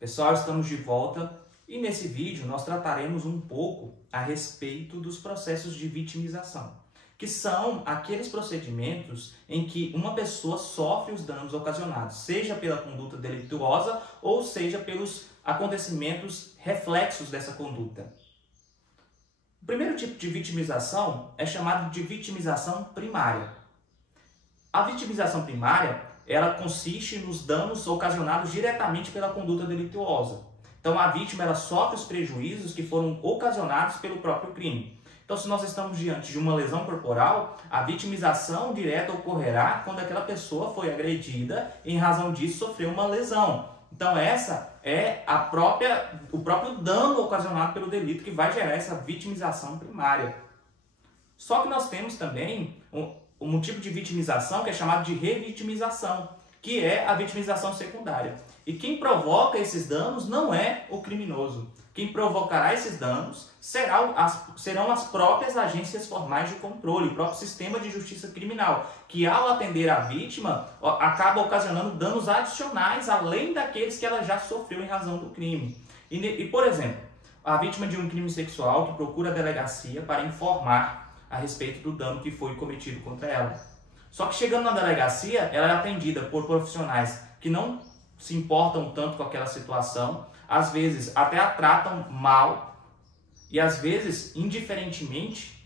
Pessoal, estamos de volta e nesse vídeo nós trataremos um pouco a respeito dos processos de vitimização, que são aqueles procedimentos em que uma pessoa sofre os danos ocasionados, seja pela conduta delituosa ou seja pelos acontecimentos reflexos dessa conduta. O primeiro tipo de vitimização é chamado de vitimização primária. A vitimização primária, ela consiste nos danos ocasionados diretamente pela conduta delituosa. Então, a vítima ela sofre os prejuízos que foram ocasionados pelo próprio crime. Então, se nós estamos diante de uma lesão corporal, a vitimização direta ocorrerá quando aquela pessoa foi agredida e, em razão disso, sofreu uma lesão. Então, essa é o próprio dano ocasionado pelo delito que vai gerar essa vitimização primária. Só que nós temos também um tipo de vitimização que é chamado de revitimização, que é a vitimização secundária. E quem provoca esses danos não é o criminoso. Quem provocará esses danos serão as próprias agências formais de controle, o próprio sistema de justiça criminal, que ao atender a vítima, acaba ocasionando danos adicionais, além daqueles que ela já sofreu em razão do crime. Por exemplo, a vítima de um crime sexual que procura a delegacia para informar a respeito do dano que foi cometido contra ela. Só que chegando na delegacia, ela é atendida por profissionais que não se importam tanto com aquela situação, às vezes até a tratam mal e às vezes indiferentemente,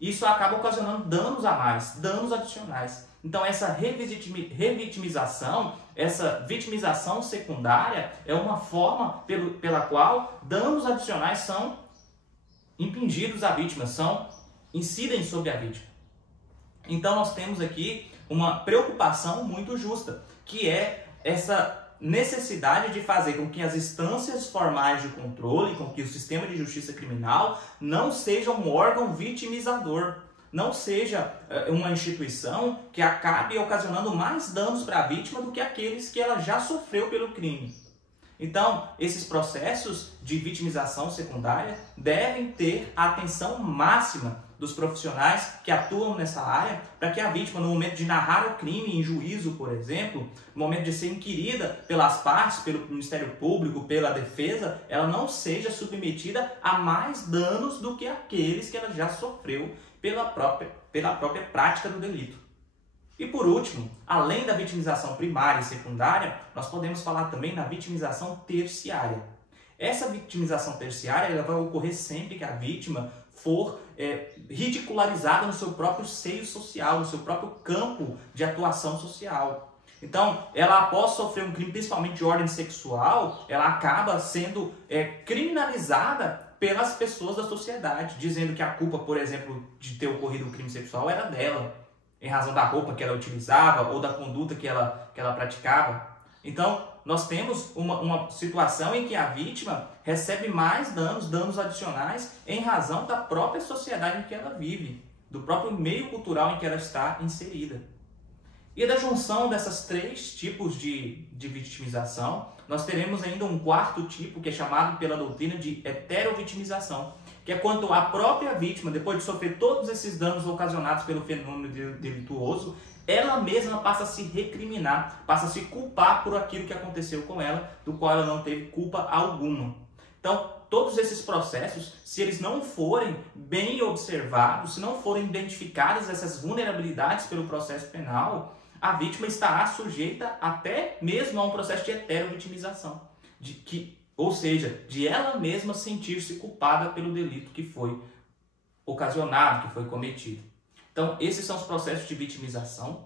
isso acaba ocasionando danos a mais, danos adicionais. Então essa revitimização, essa vitimização secundária é uma forma pela qual danos adicionais são impingidos à vítima, incidem sobre a vítima. Então nós temos aqui uma preocupação muito justa, que é essa necessidade de fazer com que as instâncias formais de controle, com que o sistema de justiça criminal não seja um órgão vitimizador, não seja uma instituição que acabe ocasionando mais danos para a vítima do que aqueles que ela já sofreu pelo crime. Então, esses processos de vitimização secundária devem ter a atenção máxima dos profissionais que atuam nessa área, para que a vítima, no momento de narrar o crime em juízo, por exemplo, no momento de ser inquirida pelas partes, pelo Ministério Público, pela defesa, ela não seja submetida a mais danos do que aqueles que ela já sofreu pela própria prática do delito. E por último, além da vitimização primária e secundária, nós podemos falar também na vitimização terciária. Essa vitimização terciária ela vai ocorrer sempre que a vítima for ridicularizada no seu próprio seio social, no seu próprio campo de atuação social. Então, ela após sofrer um crime, principalmente de ordem sexual, ela acaba sendo criminalizada pelas pessoas da sociedade, dizendo que a culpa, por exemplo, de ter ocorrido um crime sexual era dela, em razão da roupa que ela utilizava ou da conduta que ela praticava. Então, nós temos uma situação em que a vítima recebe mais danos adicionais em razão da própria sociedade em que ela vive, do próprio meio cultural em que ela está inserida. E da junção dessas três tipos de vitimização, nós teremos ainda um quarto tipo que é chamado pela doutrina de heterovitimização, que é quando a própria vítima, depois de sofrer todos esses danos ocasionados pelo fenômeno delituoso, ela mesma passa a se recriminar, passa a se culpar por aquilo que aconteceu com ela, do qual ela não teve culpa alguma. Então, todos esses processos, se eles não forem bem observados, se não forem identificadas essas vulnerabilidades pelo processo penal, a vítima estará sujeita até mesmo a um processo de heterovitimização, ou seja, de ela mesma sentir-se culpada pelo delito que foi ocasionado, que foi cometido. Então, esses são os processos de vitimização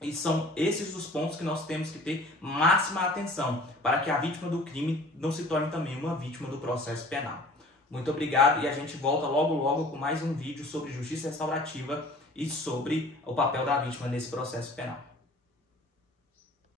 e são esses os pontos que nós temos que ter máxima atenção para que a vítima do crime não se torne também uma vítima do processo penal. Muito obrigado e a gente volta logo com mais um vídeo sobre justiça restaurativa e sobre o papel da vítima nesse processo penal.